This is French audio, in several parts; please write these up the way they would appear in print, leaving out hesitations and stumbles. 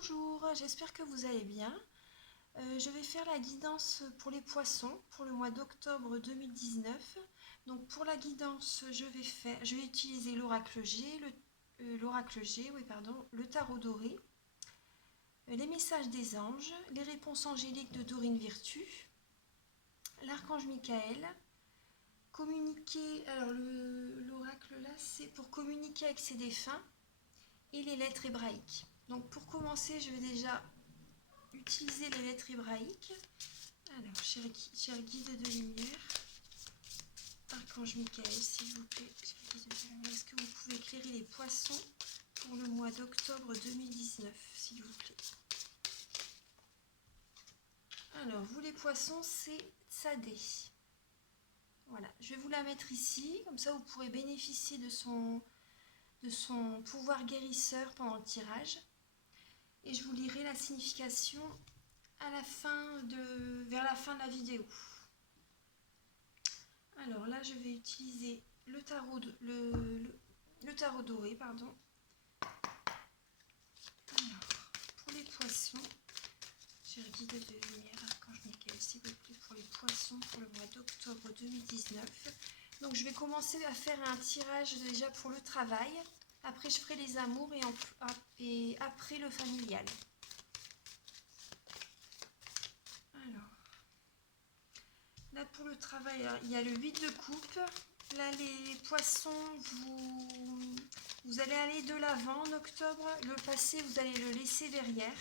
Bonjour, j'espère que vous allez bien. Je vais faire la guidance pour les poissons pour le mois d'octobre 2019. Donc pour la guidance, je vais utiliser l'oracle G, le tarot doré, les messages des anges, les réponses angéliques de Dorine Virtue, l'archange Michael. Alors l'oracle là, c'est pour communiquer avec ses défunts et les lettres hébraïques. Donc pour commencer, je vais déjà utiliser les lettres hébraïques. Alors, cher guide de lumière, archange Michael, s'il vous plaît, cher guide de lumière, est-ce que vous pouvez éclairer les poissons pour le mois d'octobre 2019, s'il vous plaît? Alors, vous les poissons, c'est Tsadé. Voilà, je vais vous la mettre ici, comme ça vous pourrez bénéficier de son pouvoir guérisseur pendant le tirage. Et je vous lirai la signification vers la fin de la vidéo. Alors là, je vais utiliser le tarot doré, pardon. Alors, pour les poissons, cher guide de lumière, archange Michael, s'il vous plaît, pour les poissons pour le mois d'octobre 2019. Donc je vais commencer à faire un tirage déjà pour le travail. Après, je ferai les amours et après le familial. Alors, là pour le travail, il y a le 8 de coupe. Là, les poissons, vous allez aller de l'avant en octobre. Le passé, vous allez le laisser derrière.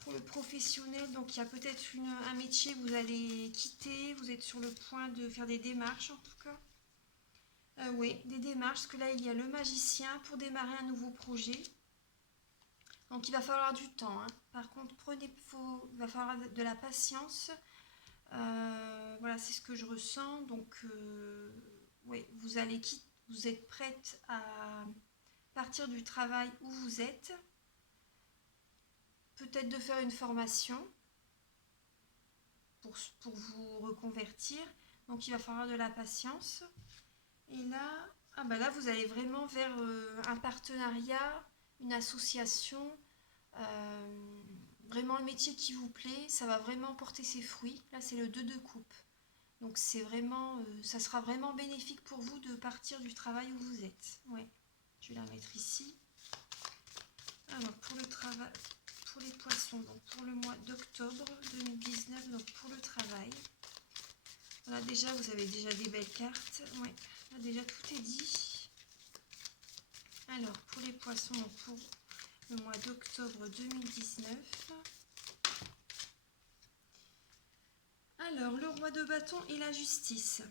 Pour le professionnel, donc il y a peut-être un métier que vous allez quitter. Vous êtes sur le point de faire des démarches en tout cas. Oui, des démarches, parce que là, il y a le magicien pour démarrer un nouveau projet. Donc il va falloir du temps, hein. Par contre, il va falloir de la patience. Voilà, c'est ce que je ressens. Donc, oui, vous êtes prête à partir du travail où vous êtes. Peut-être de faire une formation pour vous reconvertir. Donc, il va falloir de la patience. Et là, là vous allez vraiment vers un partenariat, une association. Vraiment le métier qui vous plaît, ça va vraiment porter ses fruits. Là, c'est le 2 de coupe. Donc, c'est vraiment, ça sera vraiment bénéfique pour vous de partir du travail où vous êtes. Ouais. Je vais la mettre ici. Alors, pour le travail, pour les poissons, donc pour le mois d'octobre 2019, donc pour le travail. Voilà, déjà, vous avez déjà des belles cartes. Ouais. Là, déjà, tout est dit. Alors, pour les poissons, donc pour le mois d'octobre 2019. Alors, le roi de bâton et la justice.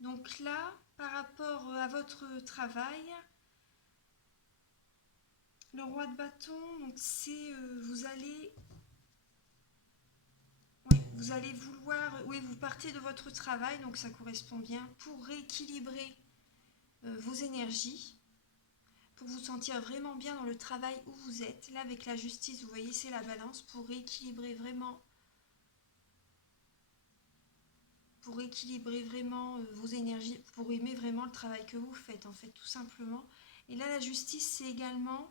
Donc là, par rapport à votre travail, le roi de bâton, donc c'est vous allez vouloir, oui, vous partez de votre travail, donc ça correspond bien, pour rééquilibrer vos énergies, pour vous sentir vraiment bien dans le travail où vous êtes. Là, avec la justice, vous voyez, c'est la balance, pour rééquilibrer vraiment vos énergies, pour aimer vraiment le travail que vous faites, en fait, tout simplement. Et là, la justice, c'est également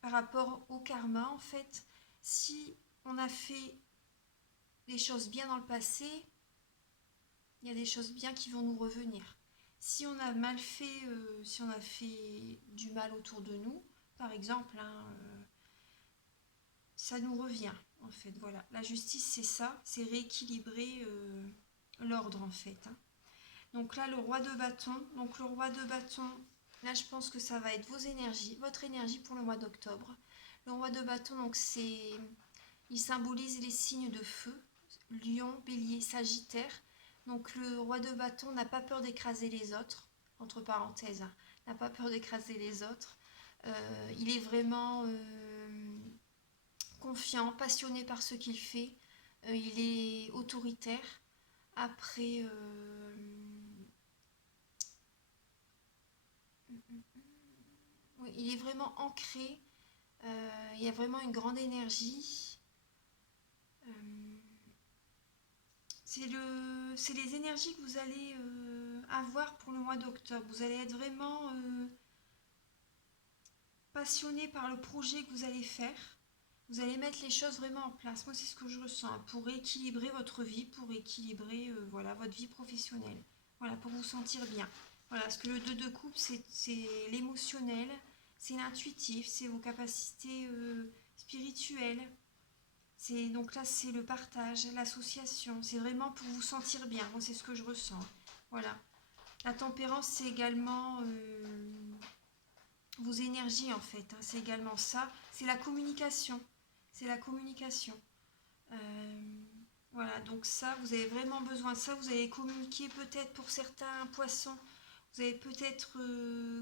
par rapport au karma, en fait. Si on a fait des choses bien dans le passé, il y a des choses bien qui vont nous revenir. Si on a mal fait, si on a fait du mal autour de nous, par exemple, ça nous revient, en fait. Voilà, la justice, c'est ça, c'est rééquilibrer l'ordre, en fait. Donc là, le roi de bâton. Donc le roi de bâton, là, je pense que ça va être votre énergie pour le mois d'octobre. Le roi de bâton, donc il symbolise les signes de feu, lion, bélier, sagittaire. Donc le roi de bâton n'a pas peur d'écraser les autres, entre parenthèses, hein, n'a pas peur d'écraser les autres. Il est vraiment confiant, passionné par ce qu'il fait. Il est autoritaire. Après, oui, il est vraiment ancré. Il y a vraiment une grande énergie. C'est les énergies que vous allez avoir pour le mois d'octobre. Vous allez être vraiment passionné par le projet que vous allez faire. Vous allez mettre les choses vraiment en place. Moi, c'est ce que je ressens, hein, pour équilibrer votre vie, pour équilibrer voilà, votre vie professionnelle. Voilà, pour vous sentir bien. Voilà, parce que le 2 de coupe, c'est l'émotionnel, c'est l'intuitif, c'est vos capacités spirituelles. Donc là, c'est le partage, l'association. C'est vraiment pour vous sentir bien. Moi, c'est ce que je ressens. Voilà. La tempérance, c'est également vos énergies, en fait. Hein. C'est également ça. C'est la communication. C'est la communication. Voilà, donc ça, vous avez vraiment besoin de ça. Vous allez communiquer peut-être pour certains poissons. Vous allez peut-être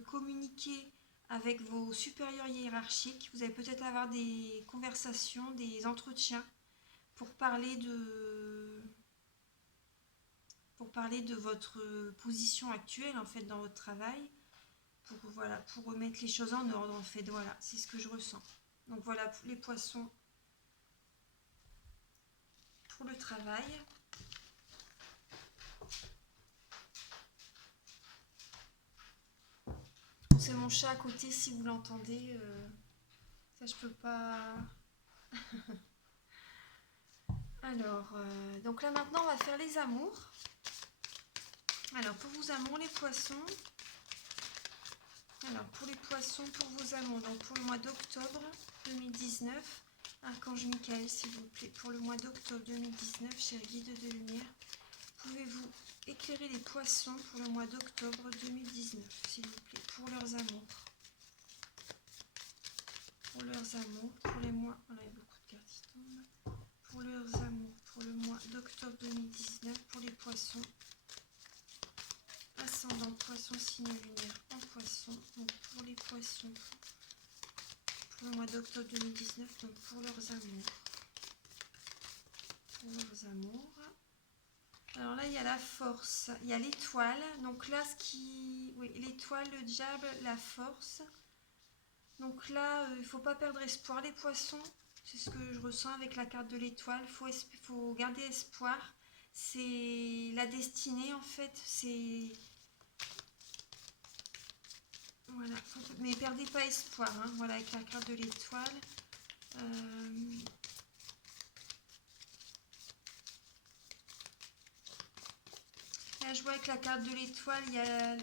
communiquer avec vos supérieurs hiérarchiques. Vous allez peut-être avoir des conversations, des entretiens pour parler de votre position actuelle en fait dans votre travail, pour remettre les choses en ordre en fait. Voilà, c'est ce que je ressens. Donc voilà les poissons pour le travail. C'est mon chat à côté si vous l'entendez. Ça je peux pas. Alors, donc là maintenant on va faire les amours. Alors pour vos amours les poissons. Alors pour les poissons, pour vos amours, donc pour le mois d'octobre 2019, Archange Michael s'il vous plaît, pour le mois d'octobre 2019, chers guides de lumière, pouvez-vous éclairer les poissons pour le mois d'octobre 2019, s'il vous plaît, pour leurs amours. Pour leurs amours, pour les mois, on a eu beaucoup de cartes qui tombent. Pour leurs amours, pour le mois d'octobre 2019, pour les poissons, ascendant poisson, signe lunaire en poisson, donc pour les poissons, pour le mois d'octobre 2019, donc pour leurs amours. Pour leurs amours. Alors là, il y a la force, il y a l'étoile, donc là, oui, l'étoile, le diable, la force. Donc là, il ne faut pas perdre espoir, les poissons. C'est ce que je ressens avec la carte de l'étoile. Il faut garder espoir. C'est la destinée, en fait. C'est... Voilà. Mais perdez pas espoir. Hein. Voilà, avec la carte de l'étoile. Là, je vois avec la carte de l'étoile, il y a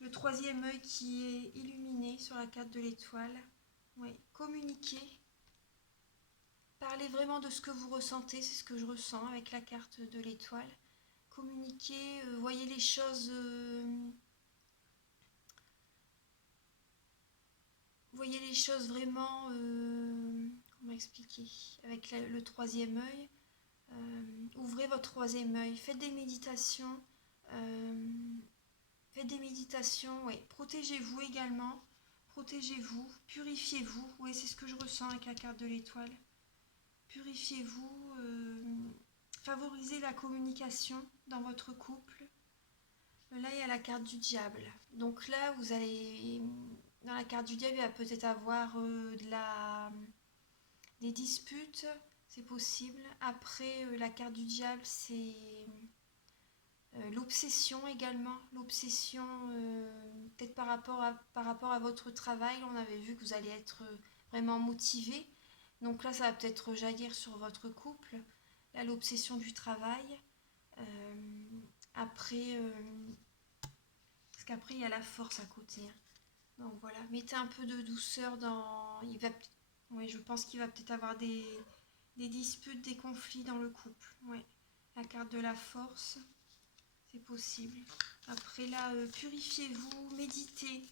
le troisième œil qui est illuminé sur la carte de l'étoile. Oui, communiquez. Parlez vraiment de ce que vous ressentez, c'est ce que je ressens avec la carte de l'étoile. Communiquez, voyez les choses, vraiment, comment expliquer, avec le troisième œil. Ouvrez votre troisième œil, faites des méditations, oui. Protégez-vous également, protégez-vous, purifiez-vous, oui c'est ce que je ressens avec la carte de l'étoile. Purifiez-vous, favorisez la communication dans votre couple. Là il y a la carte du diable, donc là vous allez, dans la carte du diable il va peut-être avoir des disputes, c'est possible. Après la carte du diable c'est l'obsession également, l'obsession peut-être par rapport à votre travail. On avait vu que vous allez être vraiment motivé, donc là ça va peut-être jaillir sur votre couple, là l'obsession du travail. Après parce qu'après il y a la force à côté, hein. Donc voilà, mettez un peu de douceur dans... Oui, je pense qu'il va peut-être avoir des disputes, des conflits dans le couple. Ouais. La carte de la force, c'est possible. Après là, purifiez-vous, méditez,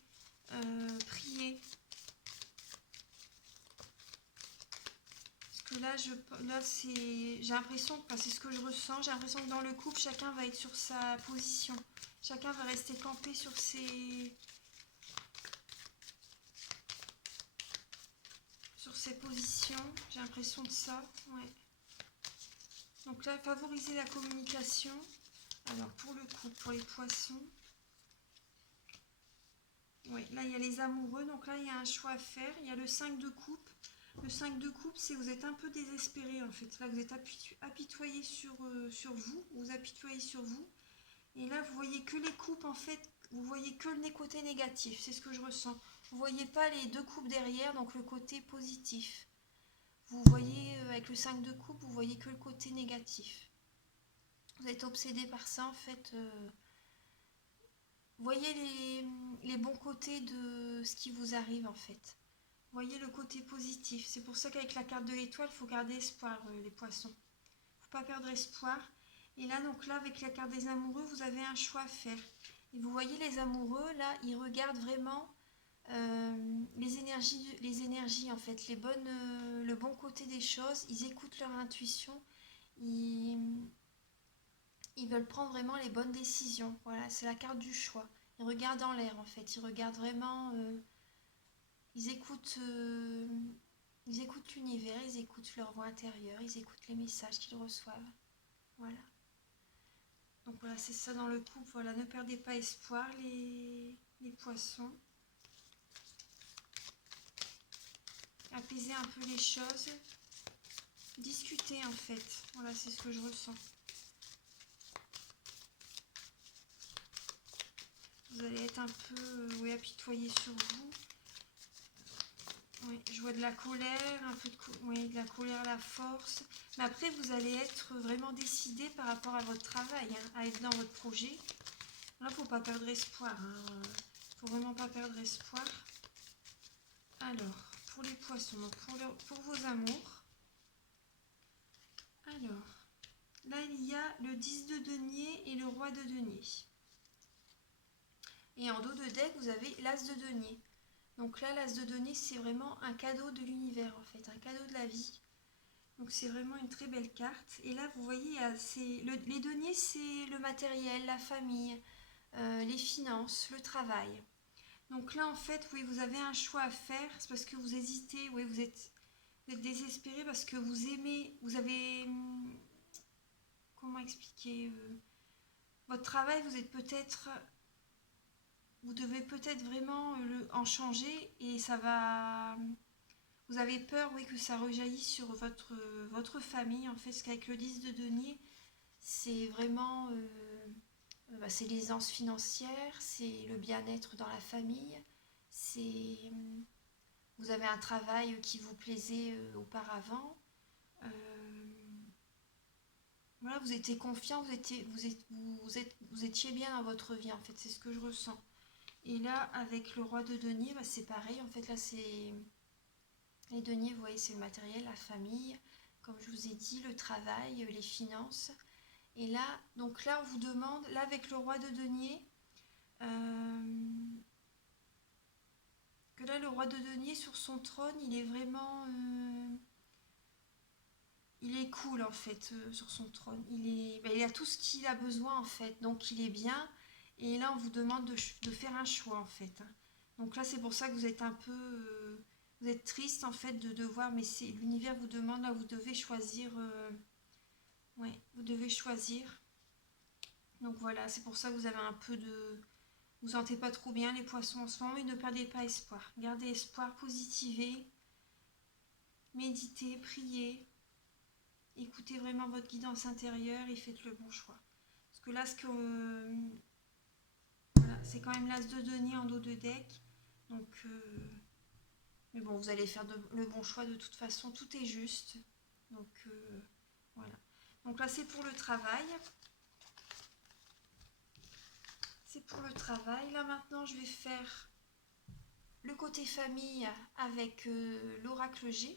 priez. Parce que là, j'ai l'impression, c'est ce que je ressens, j'ai l'impression que dans le couple, chacun va être sur sa position. Chacun va rester campé sur ses positions. J'ai l'impression de ça, ouais. Donc là, favoriser la communication. Alors pour le couple, pour les poissons, oui, là il y a les amoureux, donc là il y a un choix à faire. Il y a le 5 de coupe. Le 5 de coupe, c'est vous êtes un peu désespéré en fait. Là vous êtes apitoyé sur vous, vous apitoyez sur vous. Et là, vous voyez que les coupes, en fait, vous voyez que le côté négatif, c'est ce que je ressens. Vous voyez pas les deux coupes derrière, donc le côté positif. Vous voyez, avec le 5 de coupe, vous voyez que le côté négatif. Vous êtes obsédé par ça, en fait. Voyez les bons côtés de ce qui vous arrive, en fait. Voyez le côté positif. C'est pour ça qu'avec la carte de l'étoile, il faut garder espoir, les poissons. Faut pas perdre espoir. Et là, donc là, avec la carte des amoureux, vous avez un choix à faire. Et vous voyez les amoureux, là, ils regardent vraiment les énergies en fait, le bon côté des choses. Ils écoutent leur intuition. Ils veulent prendre vraiment les bonnes décisions. Voilà, c'est la carte du choix. Ils regardent en l'air en fait. Ils regardent vraiment. Ils écoutent. Ils écoutent l'univers, ils écoutent leur voix intérieure, ils écoutent les messages qu'ils reçoivent. Voilà. Donc voilà, c'est ça dans le couple. Voilà, ne perdez pas espoir, les poissons. Apaisez un peu les choses. Discutez en fait. Voilà, c'est ce que je ressens. Vous allez être un peu oui, apitoyé sur vous. Oui, je vois de la colère, un peu de la colère, la force. Mais après, vous allez être vraiment décidé par rapport à votre travail, hein, à être dans votre projet. Là, il ne faut pas perdre espoir. Il ne faut vraiment pas perdre espoir. Alors, pour les poissons, donc pour vos amours. Alors, là, il y a le 10 de denier et le roi de denier. Et en dos de deck, vous avez l'as de denier. Donc là, l'as de denier, c'est vraiment un cadeau de l'univers, en fait, un cadeau de la vie. Donc c'est vraiment une très belle carte. Et là, vous voyez, les deniers, c'est le matériel, la famille, les finances, le travail. Donc là, en fait, oui, vous avez un choix à faire. C'est parce que vous hésitez, oui, vous êtes désespéré parce que vous aimez, vous avez... comment expliquer votre travail, vous devez peut-être vraiment en changer et ça va... Vous avez peur, oui, que ça rejaillisse sur votre famille, en fait, parce qu'avec le 10 de denier, c'est vraiment... c'est l'aisance financière, c'est le bien-être dans la famille, c'est... vous avez un travail qui vous plaisait auparavant. Voilà, vous étiez confiant, vous étiez bien dans votre vie, en fait, c'est ce que je ressens. Et là, avec le roi de denier, c'est pareil, en fait, là, c'est... Les deniers, vous voyez, c'est le matériel, la famille, comme je vous ai dit, le travail, les finances. Et là, donc là, on vous demande, là, avec le roi de denier, que là, le roi de denier, sur son trône, il est vraiment... il est cool, en fait, sur son trône. Il a tout ce qu'il a besoin, en fait, donc il est bien. Et là, on vous demande de faire un choix, en fait. Hein. Donc là, c'est pour ça que vous êtes un peu... vous êtes triste, en fait, de devoir... Mais c'est l'univers vous demande, là, vous devez choisir... ouais, vous devez choisir. Donc voilà, c'est pour ça que vous avez un peu de... Vous sentez pas trop bien, les poissons, en ce moment, mais ne perdez pas espoir. Gardez espoir, positivez, méditez, priez. Écoutez vraiment votre guidance intérieure et faites le bon choix. Parce que là, voilà, c'est quand même l'as de denier en dos de deck. Donc, mais bon, vous allez faire le bon choix de toute façon. Tout est juste. Donc, voilà. Donc là, c'est pour le travail. C'est pour le travail. Là, maintenant, je vais faire le côté famille avec l'oracle G.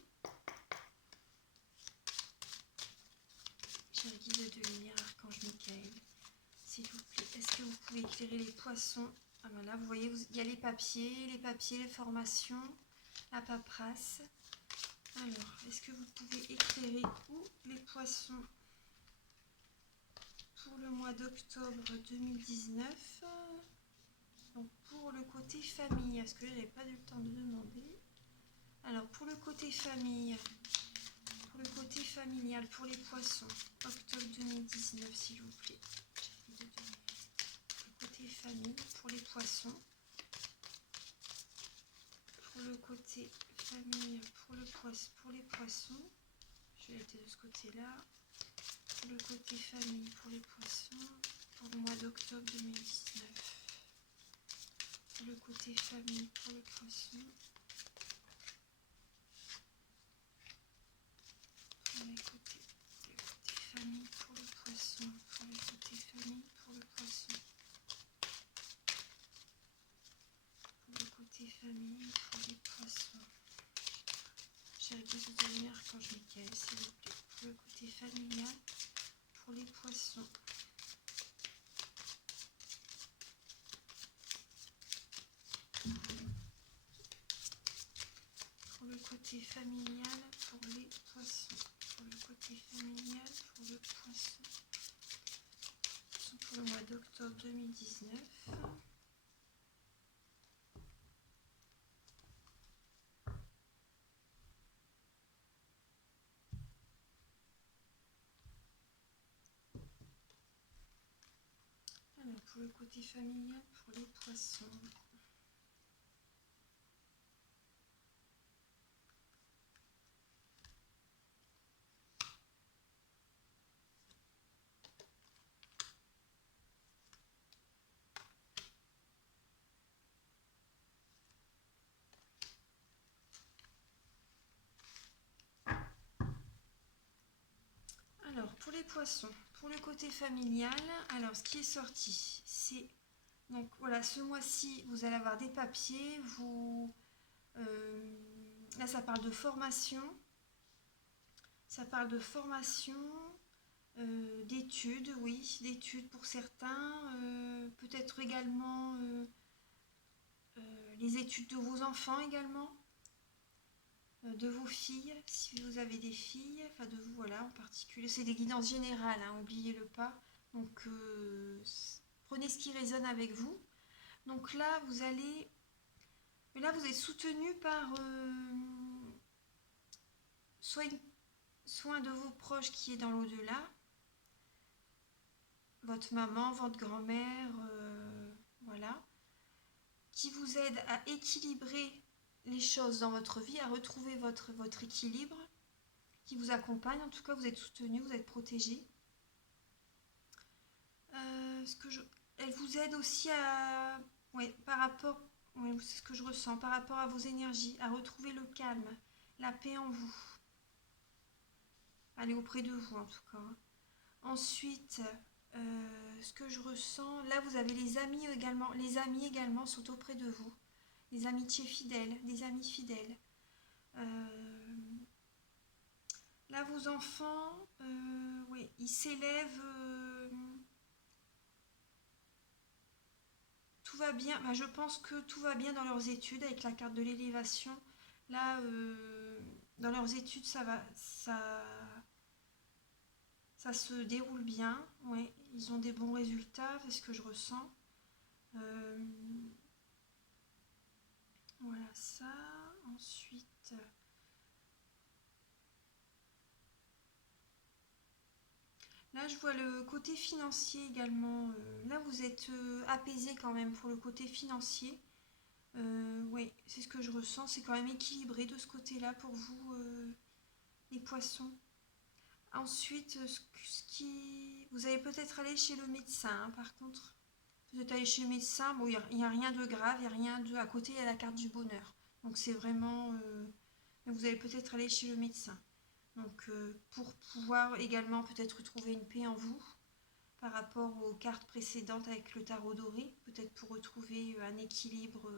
Cher guide de lumière, archange Michael, s'il vous plaît, est-ce que vous pouvez éclairer les poissons? Ah ben là, vous voyez, il y a les papiers, les formations, la paperasse. Alors, est-ce que vous pouvez éclairer où les poissons pour le mois d'octobre 2019? Donc, pour le côté famille, est-ce que j'avais pas eu le temps de demander? Alors, pour le côté famille, pour le côté familial, pour les poissons, octobre 2019, s'il vous plaît. Le côté famille, pour les poissons. Pour le côté famille, pour les poissons. Je vais être de ce côté-là. Pour le côté famille, pour les poissons. pour le mois d'octobre 2019. Pour le côté famille, pour le poisson. Pour les côtés famille, pour le poisson. Pour le côté famille, pour le poisson. Pour le côté famille, pour les poissons. J'arrive pas à devenir quand je m'écale, s'il vous plaît. Pour le côté familial, pour les poissons. Pour le côté familial, pour les poissons. Pour le côté familial, pour le poisson. Pour le mois d'octobre 2019. Alors, pour le côté familial, pour les poissons. Alors, pour les poissons, pour le côté familial, alors ce qui est sorti, c'est... Donc voilà, ce mois-ci, vous allez avoir des papiers, là, ça parle de formation. Ça parle de formation, d'études, oui, d'études pour certains. Peut-être également les études de vos enfants également. De vos filles, si vous avez des filles, enfin de vous, voilà, en particulier. C'est des guidances générales, hein, oubliez-le pas. Donc, prenez ce qui résonne avec vous. Donc là, vous êtes soutenu par soit un de vos proches qui est dans l'au-delà, votre maman, votre grand-mère, voilà, qui vous aide à équilibrer les choses dans votre vie, à retrouver votre équilibre, qui vous accompagne. En tout cas, vous êtes soutenu, vous êtes protégé. Elle vous aide aussi à, ouais, par rapport, ouais, c'est ce que je ressens, par rapport à vos énergies, à retrouver le calme, la paix en vous. Elle est auprès de vous en tout cas. Ensuite, ce que je ressens, là vous avez les amis également. Les amis également sont auprès de vous. Des amitiés fidèles, des amis fidèles. Là vos enfants, oui, ils s'élèvent. Tout va bien. Bah, je pense que tout va bien dans leurs études avec la carte de l'élévation. Là, dans leurs études, ça se déroule bien. Ouais, ils ont des bons résultats, c'est ce que je ressens. Voilà ça. Ensuite, là je vois le côté financier également. Là vous êtes apaisé quand même pour le côté financier. Oui, c'est ce que je ressens. C'est quand même équilibré de ce côté-là pour vous, les poissons. Ensuite, vous allez peut-être aller chez le médecin, hein, par contre. Vous êtes allé chez le médecin, bon, il n'y a rien de grave, il n'y a rien de... À côté, il y a la carte du bonheur. Donc c'est vraiment... vous allez peut-être aller chez le médecin. Donc pour pouvoir également peut-être retrouver une paix en vous par rapport aux cartes précédentes avec le tarot doré. Peut-être pour retrouver un équilibre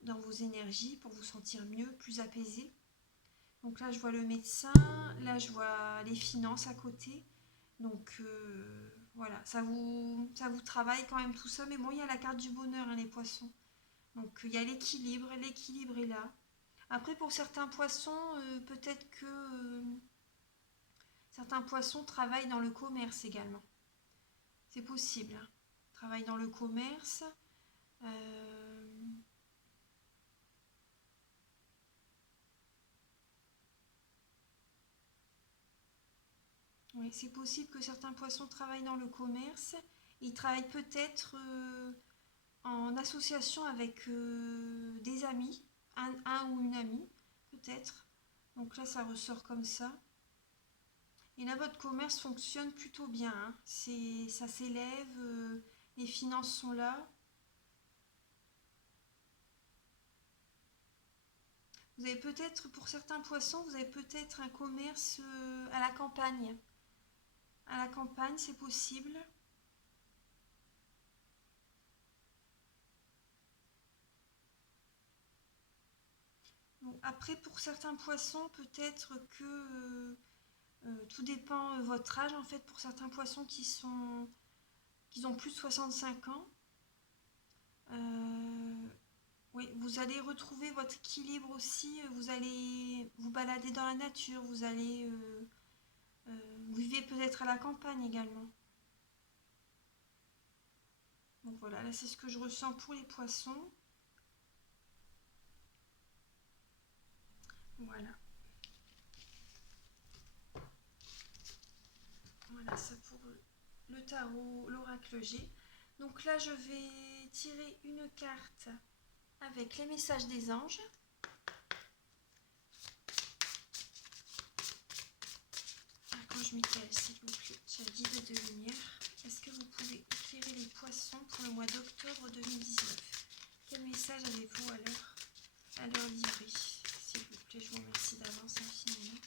dans vos énergies, pour vous sentir mieux, plus apaisé. Donc là, je vois le médecin, là, je vois les finances à côté. Donc voilà, ça vous travaille quand même tout ça. Mais bon, il y a la carte du bonheur, hein, les poissons. Donc il y a l'équilibre est là. Après, pour certains poissons, peut-être que certains poissons travaillent dans le commerce également. C'est possible, hein. Travaillent dans le commerce. Oui, c'est possible que certains poissons travaillent dans le commerce. Ils travaillent peut-être en association avec des amis, un ou une amie, peut-être. Donc là, ça ressort comme ça. Et là, votre commerce fonctionne plutôt bien, hein. Ça s'élève, les finances sont là. Vous avez peut-être, pour certains poissons, vous avez peut-être un commerce à la campagne. À la campagne, c'est possible. Bon, après, pour certains poissons, peut-être que tout dépend de votre âge. En fait, pour certains poissons qui ont plus de 65 ans, oui, vous allez retrouver votre équilibre aussi. Vous allez vous balader dans la nature. Vous vivez peut-être à la campagne également. Donc voilà, là c'est ce que je ressens pour les poissons. Voilà. Voilà ça pour le tarot, l'oracle G. Donc là je vais tirer une carte avec les messages des anges. Archange Michael, s'il vous plaît, j'ai la guide de lumière. Est-ce que vous pouvez éclairer les poissons pour le mois d'octobre 2019? Quel message avez-vous à leur livrer? S'il vous plaît, je vous remercie d'avance infiniment.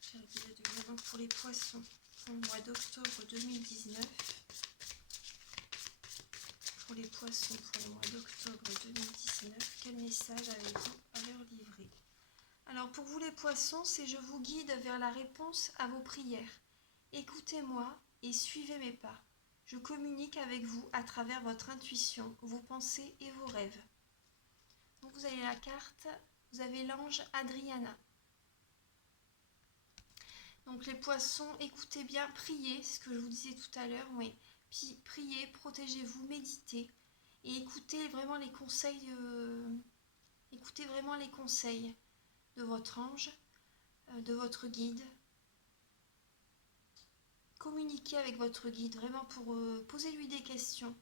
J'ai la guide de lumière donc pour les poissons pour le mois d'octobre 2019. Pour les poissons pour le mois d'octobre 2019, quel message avez-vous à leur livrer? Alors pour vous les poissons, c'est je vous guide vers la réponse à vos prières. Écoutez-moi et suivez mes pas. Je communique avec vous à travers votre intuition, vos pensées et vos rêves. Donc vous avez la carte, vous avez l'ange Adriana. Donc les poissons, écoutez bien, priez, c'est ce que je vous disais tout à l'heure, oui. Puis priez, protégez-vous, méditez et écoutez vraiment les conseils, de votre ange, de votre guide. Communiquez avec votre guide vraiment pour poser-lui des questions.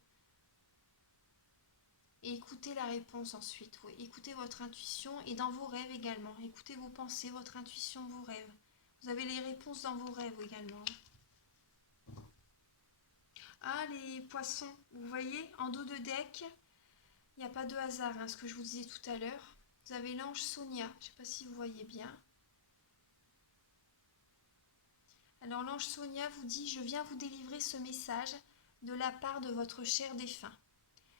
Et écoutez la réponse ensuite, oui. Écoutez votre intuition et dans vos rêves également. Écoutez vos pensées, votre intuition, vos rêves. Vous avez les réponses dans vos rêves également. Ah, les poissons, vous voyez, en dos de deck, il n'y a pas de hasard, hein, ce que je vous disais tout à l'heure. Vous avez l'ange Sonia, je ne sais pas si vous voyez bien. Alors l'ange Sonia vous dit « Je viens vous délivrer ce message de la part de votre cher défunt.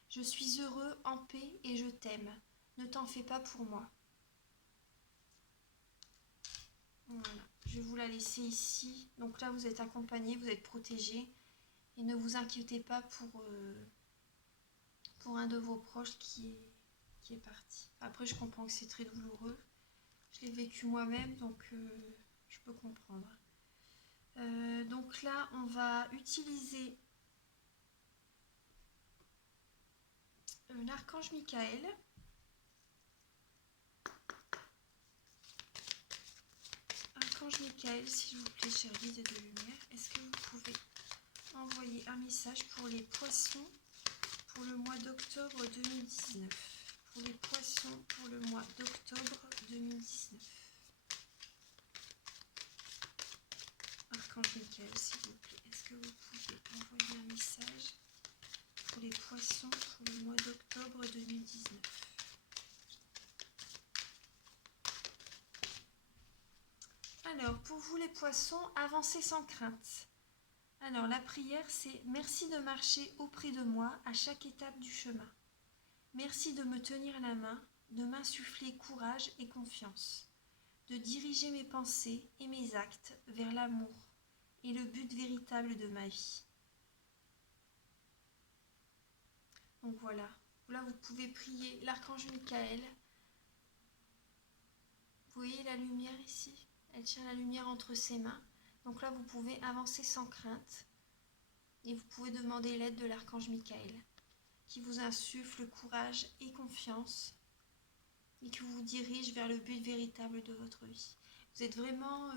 Je suis heureux, en paix et je t'aime. Ne t'en fais pas pour moi. » Voilà, je vais vous la laisser ici. Donc là, vous êtes accompagné, vous êtes protégé. Et ne vous inquiétez pas pour un de vos proches qui est parti. Après, je comprends que c'est très douloureux. Je l'ai vécu moi-même, donc je peux comprendre. Donc là, on va utiliser l'archange Michael. Archange Michael, s'il vous plaît, cher guide de lumière, est-ce que vous pouvez envoyer un message pour les poissons pour le mois d'octobre 2019? Pour les poissons pour le mois d'octobre 2019. Archange Michael, s'il vous plaît, est-ce que vous pouvez envoyer un message pour les poissons pour le mois d'octobre 2019? Alors, pour vous les poissons, avancez sans crainte. Alors, la prière, c'est « Merci de marcher auprès de moi à chaque étape du chemin. Merci de me tenir la main, de m'insuffler courage et confiance, de diriger mes pensées et mes actes vers l'amour et le but véritable de ma vie. » Donc voilà, là vous pouvez prier l'archange Michael. Vous voyez la lumière ici? Elle tient la lumière entre ses mains. Donc là vous pouvez avancer sans crainte et vous pouvez demander l'aide de l'archange Michael qui vous insuffle courage et confiance et qui vous dirige vers le but véritable de votre vie. Vous êtes vraiment...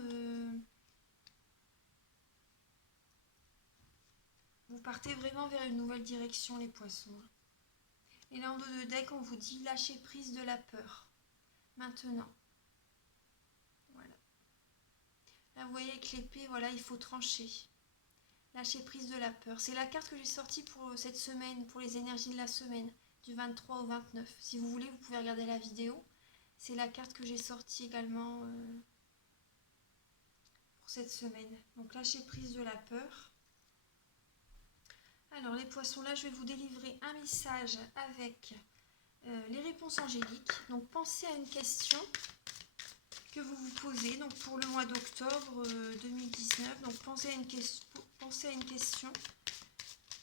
vous partez vraiment vers une nouvelle direction, les poissons. Et là, en dos de deck, on vous dit lâchez prise de la peur. Maintenant. Voilà. Là, vous voyez avec l'épée, voilà, il faut trancher. Lâcher prise de la peur. C'est la carte que j'ai sortie pour cette semaine, pour les énergies de la semaine, du 23 au 29. Si vous voulez, vous pouvez regarder la vidéo. C'est la carte que j'ai sortie également pour cette semaine. Donc, lâcher prise de la peur. Alors, les poissons, là, je vais vous délivrer un message avec les réponses angéliques. Donc, pensez à une question que vous vous posez donc pour le mois d'octobre 2019. Donc, pensez à une question.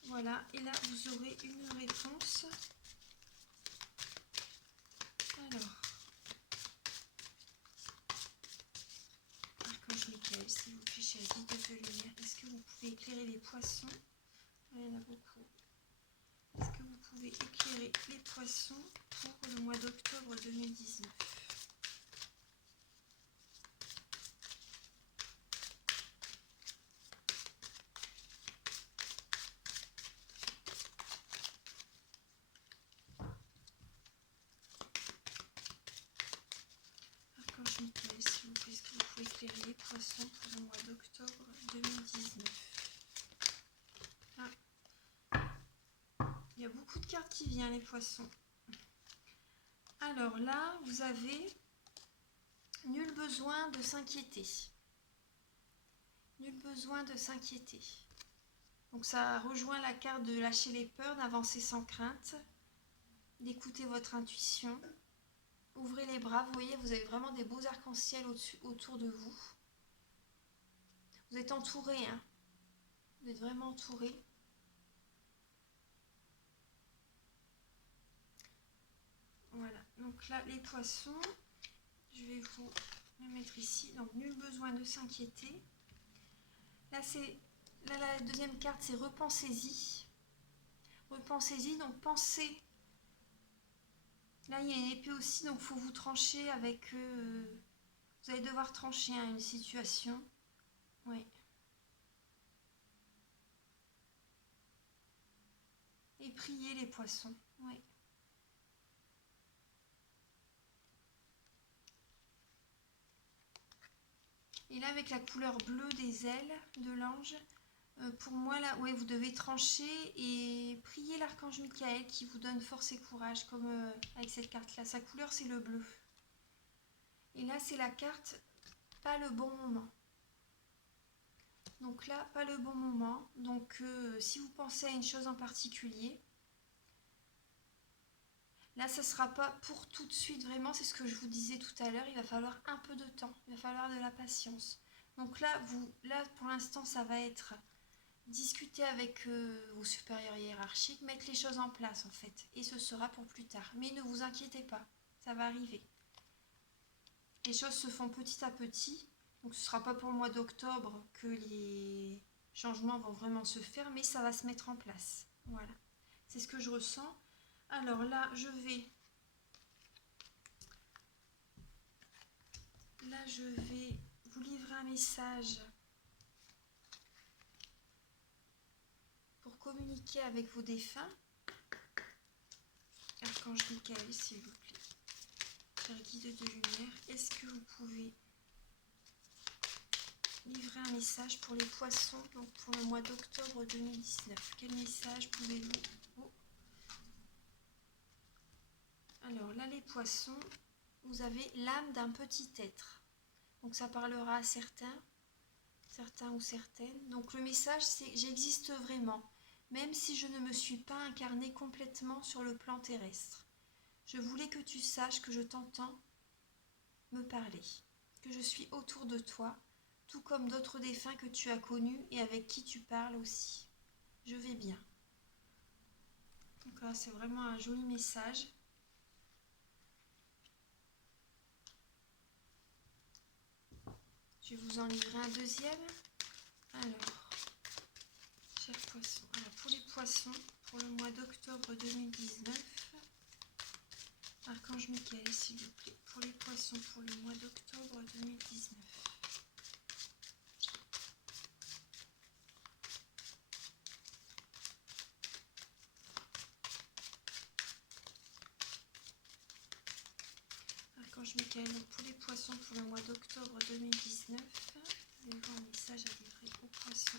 Voilà, et là, vous aurez une réponse. Alors, Archange Michael, s'il vous plaît, chers guides de lumière, est-ce que vous pouvez éclairer les poissons? Il y en a beaucoup. Est-ce que vous pouvez éclairer les poissons pour le mois d'octobre 2019? Archange Michael, s'il vous plaît, est-ce que vous pouvez éclairer les poissons pour le mois d'octobre 2019? Il y a beaucoup de cartes qui viennent, les poissons. Alors là, vous avez nul besoin de s'inquiéter. Nul besoin de s'inquiéter. Donc ça rejoint la carte de lâcher les peurs, d'avancer sans crainte, d'écouter votre intuition. Ouvrez les bras, vous voyez, vous avez vraiment des beaux arcs-en-ciel autour de vous. Vous êtes entouré, hein. Vous êtes vraiment entouré. Voilà, donc là, les poissons, je vais vous le mettre ici. Donc, nul besoin de s'inquiéter. Là, la deuxième carte, c'est repensez-y. Repensez-y, donc pensez. Là, il y a une épée aussi, donc il faut vous trancher avec... vous allez devoir trancher une situation. Oui. Et prier les poissons. Oui. Et là, avec la couleur bleue des ailes de l'ange, pour moi, là, ouais, vous devez trancher et prier l'archange Michael qui vous donne force et courage, comme avec cette carte-là. Sa couleur, c'est le bleu. Et là, c'est la carte pas le bon moment. Donc là, pas le bon moment. Donc, si vous pensez à une chose en particulier, là, ça ne sera pas pour tout de suite, vraiment, c'est ce que je vous disais tout à l'heure. Il va falloir un peu de temps, il va falloir de la patience. Donc là, pour l'instant, ça va être discuter avec vos supérieurs hiérarchiques, mettre les choses en place, en fait. Et ce sera pour plus tard. Mais ne vous inquiétez pas, ça va arriver. Les choses se font petit à petit. Donc ce ne sera pas pour le mois d'octobre que les changements vont vraiment se faire, mais ça va se mettre en place. Voilà, c'est ce que je ressens. Alors là, je vais vous livrer un message pour communiquer avec vos défunts. Archange Michael, s'il vous plaît. Chers guides de lumière, est-ce que vous pouvez livrer un message pour les poissons, donc pour le mois d'octobre 2019? Quel message pouvez-vous... Oh. Alors là, les poissons, vous avez l'âme d'un petit être. Donc ça parlera à certains ou certaines. Donc le message, c'est j'existe vraiment, même si je ne me suis pas incarnée complètement sur le plan terrestre. Je voulais que tu saches que je t'entends me parler, que je suis autour de toi, tout comme d'autres défunts que tu as connus et avec qui tu parles aussi. Je vais bien. Donc là, c'est vraiment un joli message. Je vais vous en livrer un deuxième. Alors, chers poissons, alors pour les poissons, pour le mois d'octobre 2019, Archange Michael, s'il vous plaît, pour les poissons, pour le mois d'octobre 2019. Archange Michael, donc pour les poissons, pour le mois d'octobre 2019. Vous allez voir un message à livrer aux poissons.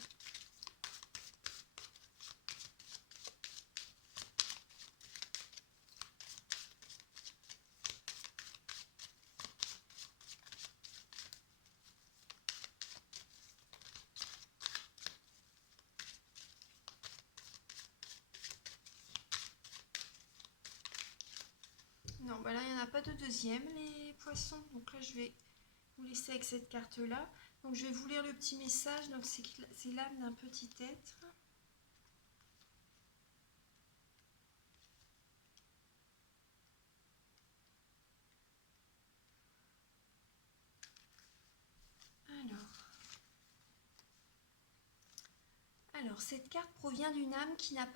Non, bah là, il n'y en a pas de deuxième, les poissons. Donc là, je vais vous laisser avec cette carte-là. Donc je vais vous lire le petit message. Donc c'est l'âme d'un petit être. Alors, cette carte provient d'une âme qui n'a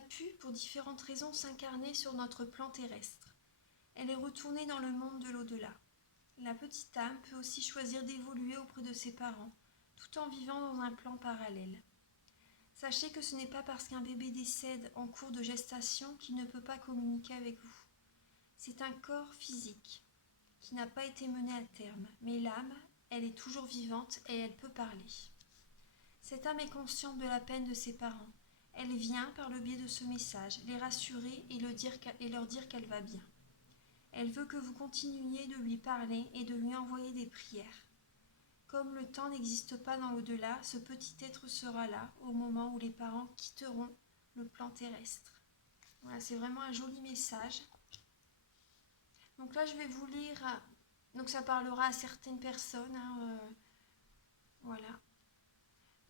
pu, pour différentes raisons, s'incarner sur notre plan terrestre. Elle est retournée dans le monde de l'au-delà. La petite âme peut aussi choisir d'évoluer auprès de ses parents, tout en vivant dans un plan parallèle. Sachez que ce n'est pas parce qu'un bébé décède en cours de gestation qu'il ne peut pas communiquer avec vous. C'est un corps physique qui n'a pas été mené à terme, mais l'âme, elle est toujours vivante et elle peut parler. Cette âme est consciente de la peine de ses parents. Elle vient, par le biais de ce message, les rassurer et leur dire qu'elle va bien. Elle veut que vous continuiez de lui parler et de lui envoyer des prières. Comme le temps n'existe pas dans l'au-delà, ce petit être sera là au moment où les parents quitteront le plan terrestre. Voilà, c'est vraiment un joli message. Donc là, je vais vous lire. Donc ça parlera à certaines personnes. Voilà.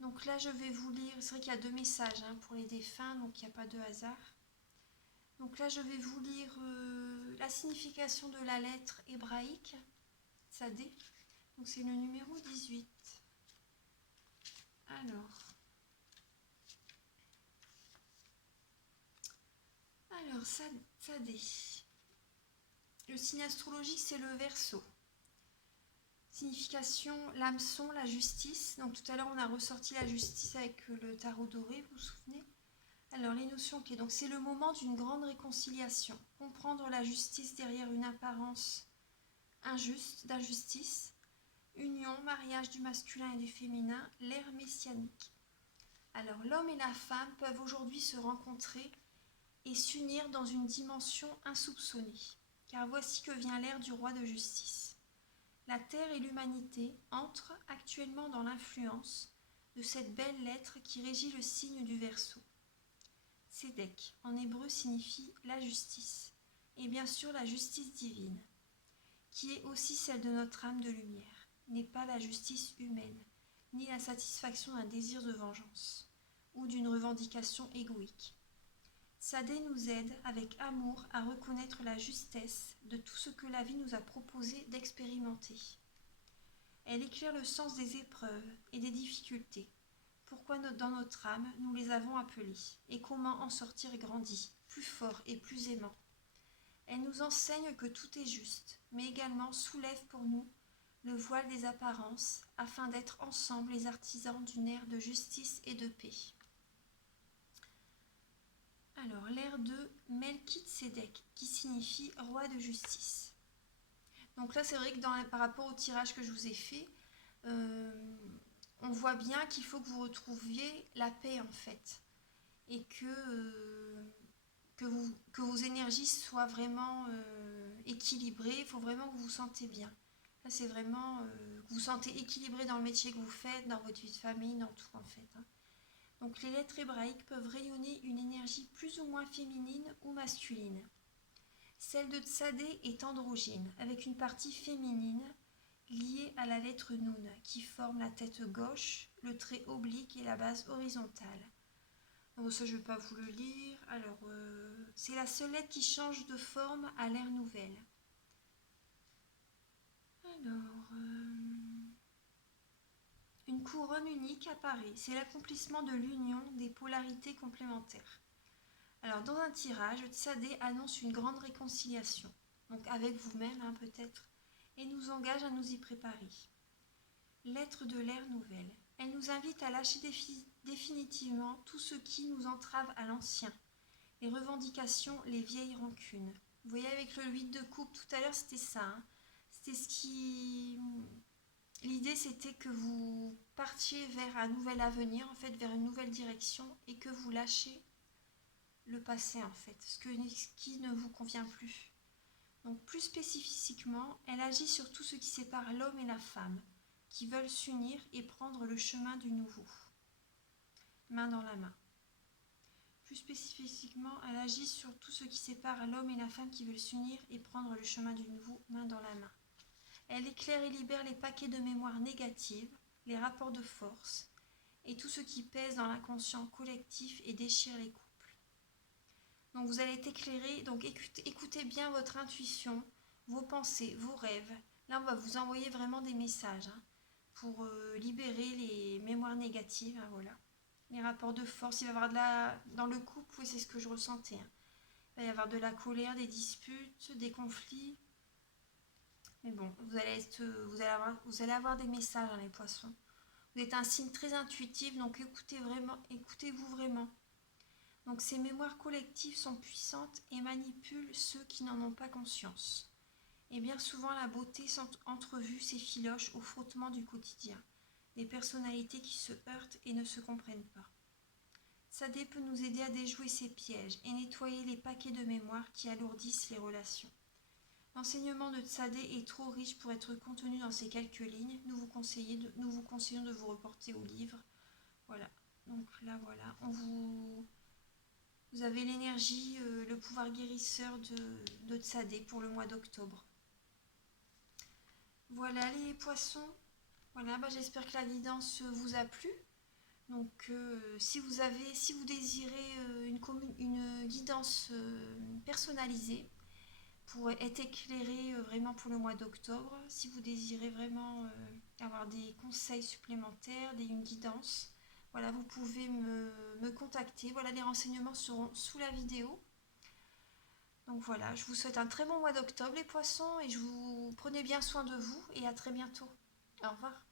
Donc là, je vais vous lire. C'est vrai qu'il y a 2 messages pour les défunts, donc il n'y a pas de hasard. Donc là, je vais vous lire la signification de la lettre hébraïque, Tsadé. Donc c'est le numéro 18. Alors Tsadé. Le signe astrologique, c'est le Verseau. Signification, l'hameçon, la justice. Donc tout à l'heure, on a ressorti la justice avec le tarot doré, vous vous souvenez? Alors les notions clés, donc c'est le moment d'une grande réconciliation. Comprendre la justice derrière une apparence injuste, d'injustice. Union, mariage du masculin et du féminin, l'ère messianique. Alors l'homme et la femme peuvent aujourd'hui se rencontrer et s'unir dans une dimension insoupçonnée. Car voici que vient l'ère du roi de justice. La terre et l'humanité entrent actuellement dans l'influence de cette belle lettre qui régit le signe du Verseau. Sédek, en hébreu, signifie la justice, et bien sûr la justice divine, qui est aussi celle de notre âme de lumière, n'est pas la justice humaine, ni la satisfaction d'un désir de vengeance, ou d'une revendication égoïque. Tsadé nous aide avec amour à reconnaître la justesse de tout ce que la vie nous a proposé d'expérimenter. Elle éclaire le sens des épreuves et des difficultés, pourquoi dans notre âme nous les avons appelées, et comment en sortir grandi, plus fort et plus aimant. Elle nous enseigne que tout est juste, mais également soulève pour nous le voile des apparences, afin d'être ensemble les artisans d'une ère de justice et de paix. Alors, l'ère de Melchitsédek, qui signifie roi de justice. Donc là, c'est vrai que par rapport au tirage que je vous ai fait, on voit bien qu'il faut que vous retrouviez la paix en fait, et que vos énergies soient vraiment équilibrées. Il faut vraiment que vous vous sentez bien. Là, c'est vraiment que vous vous sentez équilibré dans le métier que vous faites, dans votre vie de famille, dans tout en fait. Donc les lettres hébraïques peuvent rayonner une énergie plus ou moins féminine ou masculine. Celle de Tsadé est androgyne, avec une partie féminine liée à la lettre Noun, qui forme la tête gauche, le trait oblique et la base horizontale. Donc ça, je ne vais pas vous le lire. Alors, c'est la seule lettre qui change de forme à l'ère nouvelle. Alors, une couronne unique apparaît. C'est l'accomplissement de l'union des polarités complémentaires. Alors, dans un tirage, Tsadé annonce une grande réconciliation, donc avec vous-même peut-être, et nous engage à nous y préparer. Lettre de l'ère nouvelle. Elle nous invite à lâcher définitivement tout ce qui nous entrave à l'ancien, les revendications, les vieilles rancunes. Vous voyez avec le 8 de coupe tout à l'heure, c'était ça. C'était ce qui l'idée c'était que vous partiez vers un nouvel avenir, en fait, vers une nouvelle direction, et que vous lâchez le passé, en fait, ce qui ne vous convient plus. Donc plus spécifiquement, elle agit sur tout ce qui sépare l'homme et la femme, qui veulent s'unir et prendre le chemin du nouveau, main dans la main. Plus spécifiquement, elle agit sur tout ce qui sépare l'homme et la femme qui veulent s'unir et prendre le chemin du nouveau, main dans la main. Elle éclaire et libère les paquets de mémoire négatives, les rapports de force, et tout ce qui pèse dans l'inconscient collectif et déchire les couples. Donc vous allez être éclairé, donc écoutez bien votre intuition, vos pensées, vos rêves. Là, on va vous envoyer vraiment des messages pour libérer les mémoires négatives, voilà. Les rapports de force, il va y avoir dans le couple, oui, c'est ce que je ressentais. Il va y avoir de la colère, des disputes, des conflits. Mais bon, vous allez avoir des messages, les poissons. Vous êtes un signe très intuitif, donc écoutez-vous vraiment. Donc ces mémoires collectives sont puissantes et manipulent ceux qui n'en ont pas conscience. Et bien souvent la beauté s'entrevue s'effiloche au frottement du quotidien. Des personnalités qui se heurtent et ne se comprennent pas. Tsadé peut nous aider à déjouer ces pièges et nettoyer les paquets de mémoire qui alourdissent les relations. L'enseignement de Tsadé est trop riche pour être contenu dans ces quelques lignes. Nous vous conseillons de vous reporter au livre. Voilà. Donc là, voilà. Vous avez l'énergie, le pouvoir guérisseur de Tsadé pour le mois d'octobre. Voilà les poissons. Voilà, j'espère que la guidance vous a plu. Donc si vous désirez une guidance personnalisée pour être éclairé vraiment pour le mois d'octobre, si vous désirez vraiment avoir des conseils supplémentaires, une guidance, voilà, vous pouvez me contacter. Voilà, les renseignements seront sous la vidéo. Donc voilà, je vous souhaite un très bon mois d'octobre les poissons et je vous prenez bien soin de vous et à très bientôt. Au revoir.